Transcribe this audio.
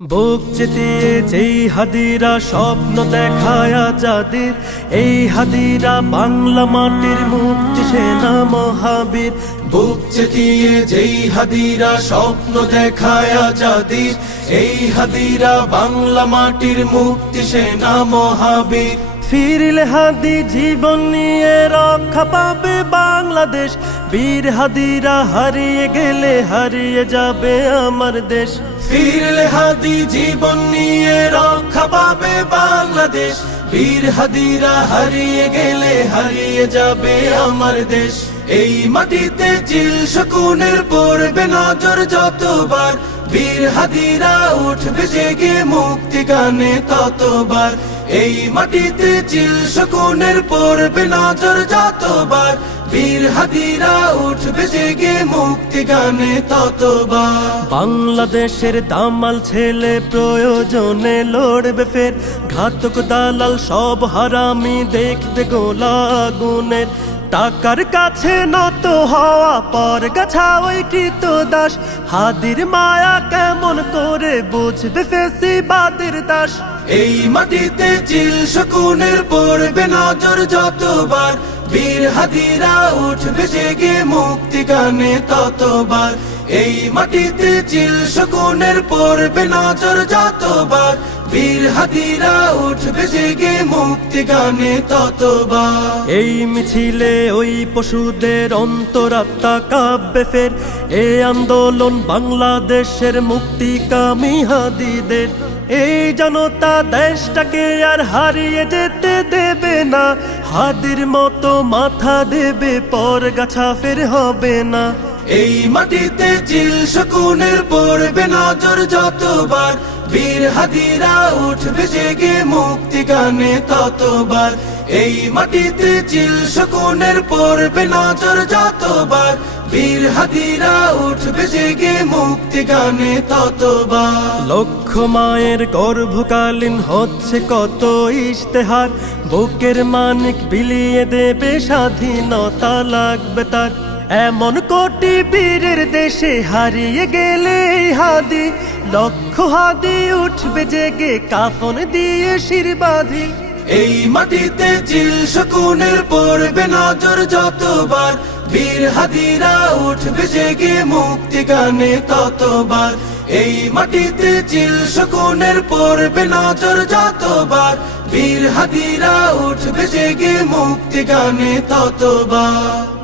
বুক চিতিয়ে যেই হাদিরা স্বপ্ন দেখায় যাদের, এই হাদিরা বাংলা মাটির মুক্তি সেনা মহাবীর। বুক চিতিয়ে যেই হাদিরা স্বপ্ন দেখায় যাদের, এই হাদিরা বাংলা মাটির মুক্তি সেনা মহাবীর। ফিরলে হাদি জীবন নিয়ে রক্ষা পাবে বাংলাদেশ, বীর হাদিরা হারিয়ে গেলে হারিয়ে যাবে আমার দেশ। ফিরলে হাদি জীবন নিয়ে রক্ষা পাবে বাংলাদেশ, বীর হাদিরা হারিয়ে গেলে হারিয়ে যাবে আমার দেশ। এই মাটিতে চিল শকুনের পড়বে নজর যতবার, বীর হাদিরা উঠবে জেগে মুক্তি গানে ততবার। এই মাটিতে চিল শকুনের পড়বে নজর যতবার, বীর হাদিরা উঠবে জেগে মুক্তি গানে ততবার। বাংলাদেশের দামাল ছেলে প্রয়োজনে লড়বে ফের, ঘাতক দালাল সব হারামি দেখবে গোলা আগুনের। টাকার কাছে নত হওয়া পর গাছা ওই কৃত দাস, হাদির মায়া কেমন করে বুঝবে ফেসিবাদের দাস। এই মাটিতে চিল শকুনের পড়বে নজর যতবার, বীর হাদিরা উঠবে জেগে মুক্তি গানে ততবার। এই মাটিতে চিল শকুনের পড়বে নজর যতবার, বীর হাদিরা উঠবে জেগে মুক্তি গানে ততবার। এই মিছিলে ওই পশুদের অন্তরাত্মা কাঁপবে ফের, এই আন্দোলন বাংলাদেশের মুক্তিকামী হাদিদের। এই জনতা দেশটাকে আর হারিয়ে যেতে দেবে না, হাদির মতো মাথা দেবে পর গাছা ফের হবে না। এই মাটিতে চিল শকুনের পড়বে নজর যতবার, বীর হাদিরা উঠবে জেগে মুক্তি গানে ততবার। এই মাটিতে চিল শকুনের পড়বে নজর যতবার, বীর হাদিরা উঠবে জেগে মুক্তি গানে ততবার। লক্ষ মায়ের গর্ভকালীন হচ্ছে কত ইশতেহার, বুকের মানিক বিলিয়ে দেবে স্বাধীনতা লাগবে তার। এমন কোটি বীরের দেশে হারিয়ে গেলে হাদি, লক্ষ হাদি উঠবে জেগে কাফন দিয়ে শির বাঁধি। এই মাটিতে চিল শকুনের পড়বে নজর যতবার, বীর হাদিরা উঠবে জেগে মুক্তি গানে ততবার। এই মাটিতে চিল শকুনের পড়বে নজর যতবার, বীর হাদিরা উঠবে জেগে মুক্তি গানে ততবার।